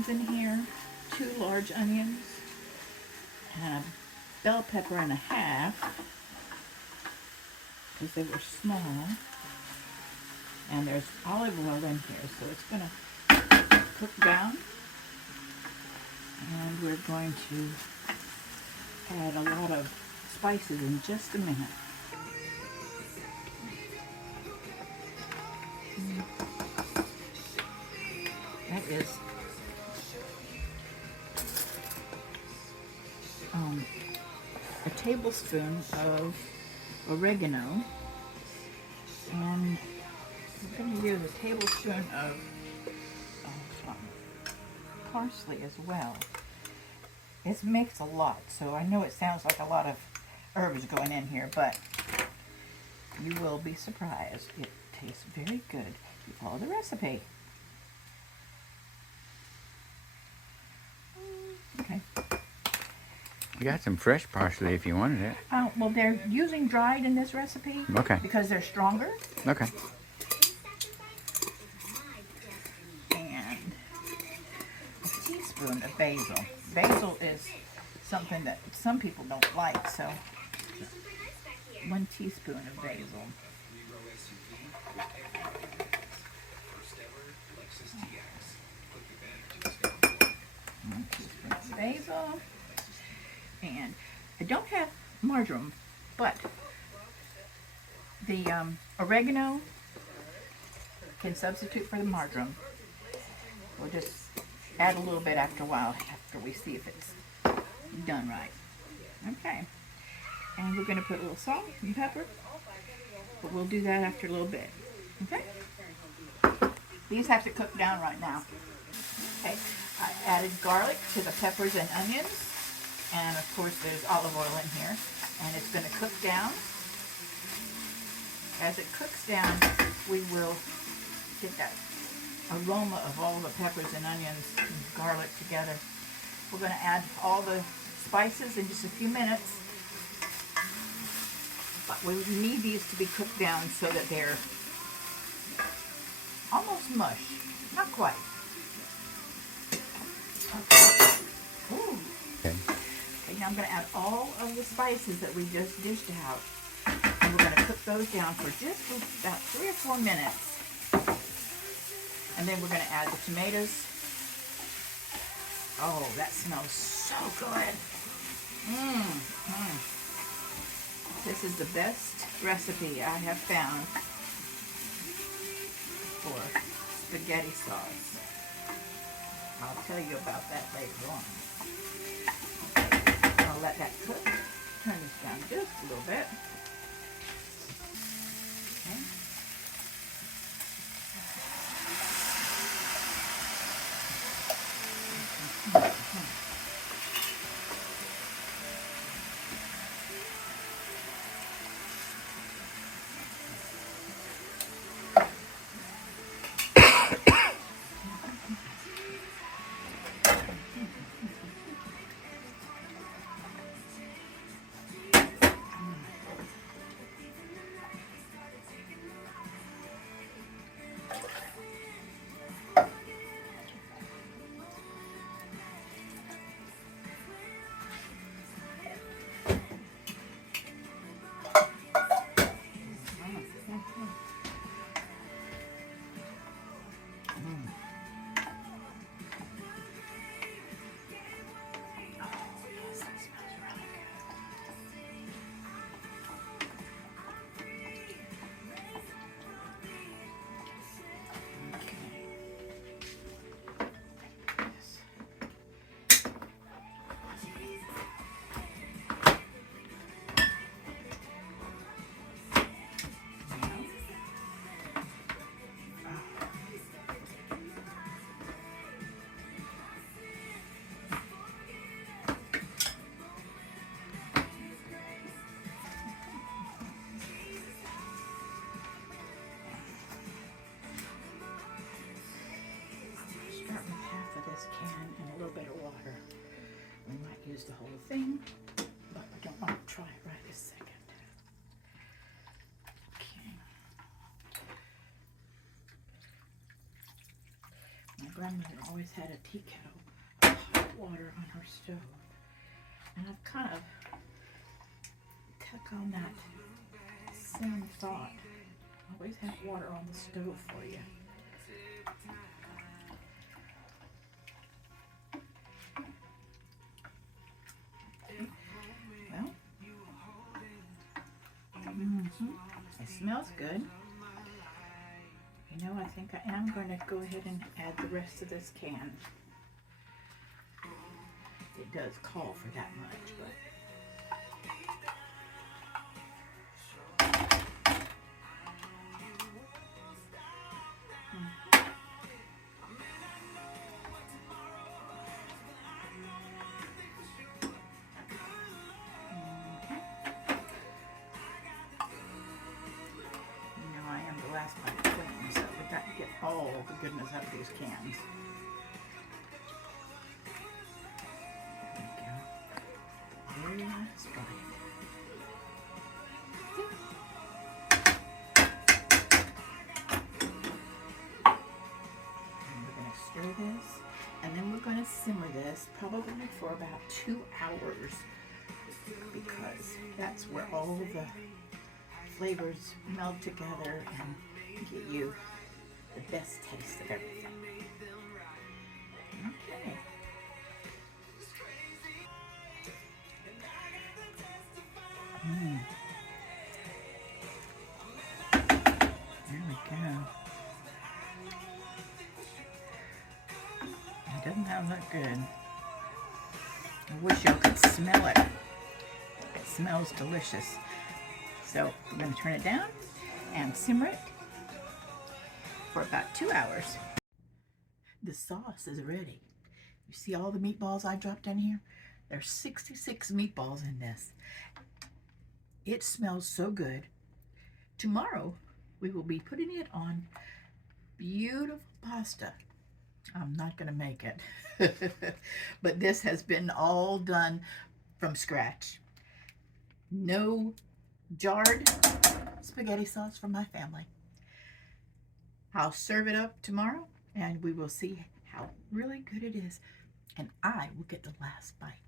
onions in here, 2 large onions, and a bell pepper and a half, because they were small. And there's olive oil in here, so it's going to cook down. And we're going to add a lot of spices in just a minute. That is a tablespoon of oregano, and we're going to use a tablespoon of parsley as well. It makes a lot, so I know it sounds like a lot of herbs going in here, but you will be surprised. It tastes very good. You follow the recipe. Okay. You got some fresh parsley if you wanted it. Well, they're using dried in this recipe. Okay. Because they're stronger. Okay. And a teaspoon of basil. Basil is something that some people don't like, so 1 teaspoon of basil. 1 teaspoon of basil. And I don't have marjoram, but the oregano can substitute for the marjoram. We'll just add a little bit after a while, after we see if it's done right. Okay. And we're going to put a little salt and pepper, but we'll do that after a little bit. Okay? These have to cook down right now. Okay. I added garlic to the peppers and onions. And of course there's olive oil in here, and it's going to cook down. As it cooks down, we will get that aroma of all the peppers and onions and garlic together. We're going to add all the spices in just a few minutes, but we need these to be cooked down so that they're almost mush, not quite. Okay. Ooh. Okay. Now I'm going to add all of the spices that we just dished out, and we're going to cook those down for just about 3 or 4 minutes. And then we're going to add the tomatoes. Oh, that smells so good. This is the best recipe I have found for spaghetti sauce. I'll tell you about that later on. I'll let that cook. Turn this down just a little bit. Okay. Use the whole thing, but I don't want to try it right this second. Okay. My grandmother always had a tea kettle water on our stove. And I've kind of took on that same thought. Always have water on the stove for you. Okay. Well, it smells good. You know, I think I am going to go ahead and add the rest of this can. It does call for that much, but I am the last one to clean, so we got to get all the goodness out of these cans. There we go. Very last bite. And we're going to stir this, and then we're going to simmer this probably for about 2 hours, because that's where all the flavors meld together and get you the best taste of everything. Okay. There we go. Doesn't that look good? I wish you could smell it. It smells delicious. So we're going to turn it down and simmer it for about 2 hours. The sauce is ready. You see all the meatballs I dropped in here? There's 66 meatballs in this. It smells so good. Tomorrow we will be putting it on beautiful pasta. I'm not going to make it, but this has been all done from scratch. No jarred spaghetti sauce from my family. I'll serve it up tomorrow and we will see how really good it is. And I will get the last bite.